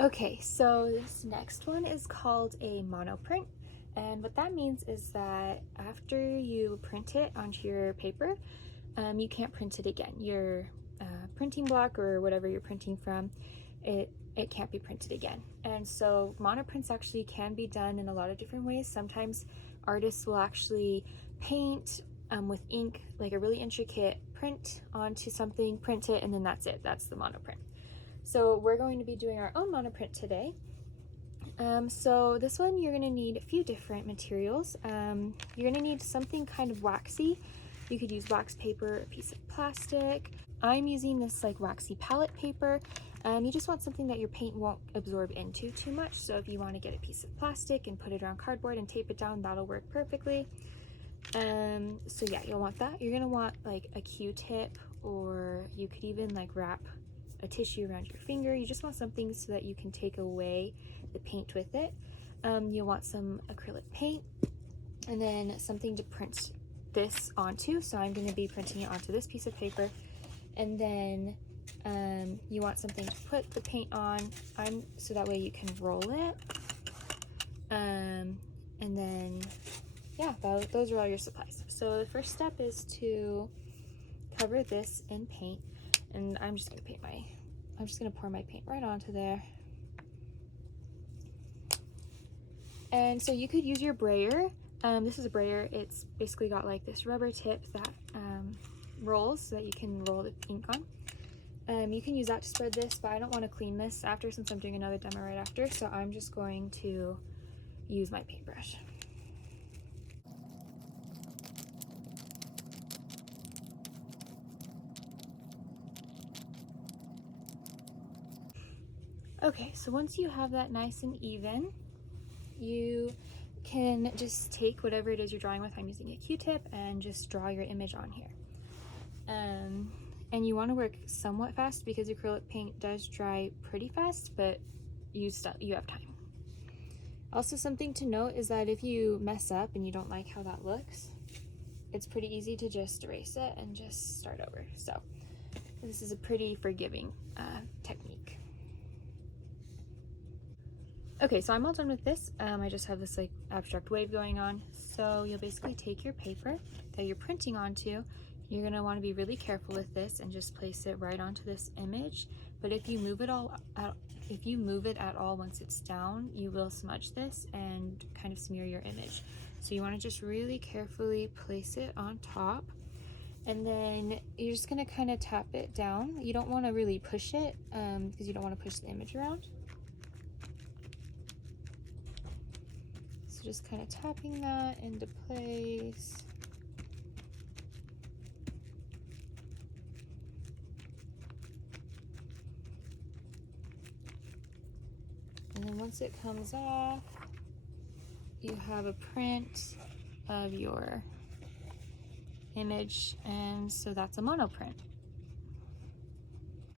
Okay, so this next one is called a monoprint. And what that means is that after you print it onto your paper, you can't print it again. Your printing block or whatever you're printing from, it can't be printed again. And so monoprints actually can be done in a lot of different ways. Sometimes artists will actually paint with ink, like a really intricate print onto something, print it, and then that's it. That's the monoprint. So we're going to be doing our own monoprint today. So this one you're going to need a few different materials. You're going to need something kind of waxy. You could use wax paper, a piece of plastic. I'm using this like waxy palette paper. You just want something that your paint won't absorb into too much. So if you want to get a piece of plastic and put it around cardboard and tape it down, that'll work perfectly. So yeah, you'll want that. You're going to want like a Q-tip, or you could even like wrap a tissue around your finger. You just want something so that you can take away the paint with it. You'll want some acrylic paint, and then something to print this onto. So I'm going to be printing it onto this piece of paper. And then you want something to put the paint on, so that way you can roll it. And then yeah, those are all your supplies. So the first step is to cover this in paint, and I'm just gonna pour my paint right onto there. And so you could use your brayer. This is a brayer. It's basically got like this rubber tip that rolls so that you can roll the ink on. You can use that to spread this, but I don't want to clean this after since I'm doing another demo right after, so I'm just going to use my paintbrush. Okay, so once you have that nice and even, you can just take whatever it is you're drawing with. I'm using a Q-tip, and just draw your image on here. And you want to work somewhat fast because acrylic paint does dry pretty fast, but you have time. Also, something to note is that if you mess up and you don't like how that looks, it's pretty easy to just erase it and just start over. So this is a pretty forgiving technique. Okay, so I'm all done with this. I just have this like abstract wave going on. So you'll basically take your paper that you're printing onto. You're gonna want to be really careful with this and just place it right onto this image. But if you move it at all once it's down, you will smudge this and kind of smear your image. So you want to just really carefully place it on top, and then you're just gonna kind of tap it down. You don't want to really push it because you don't want to push the image around. Just kind of tapping that into place. And then once it comes off, you have a print of your image, and so that's a monoprint.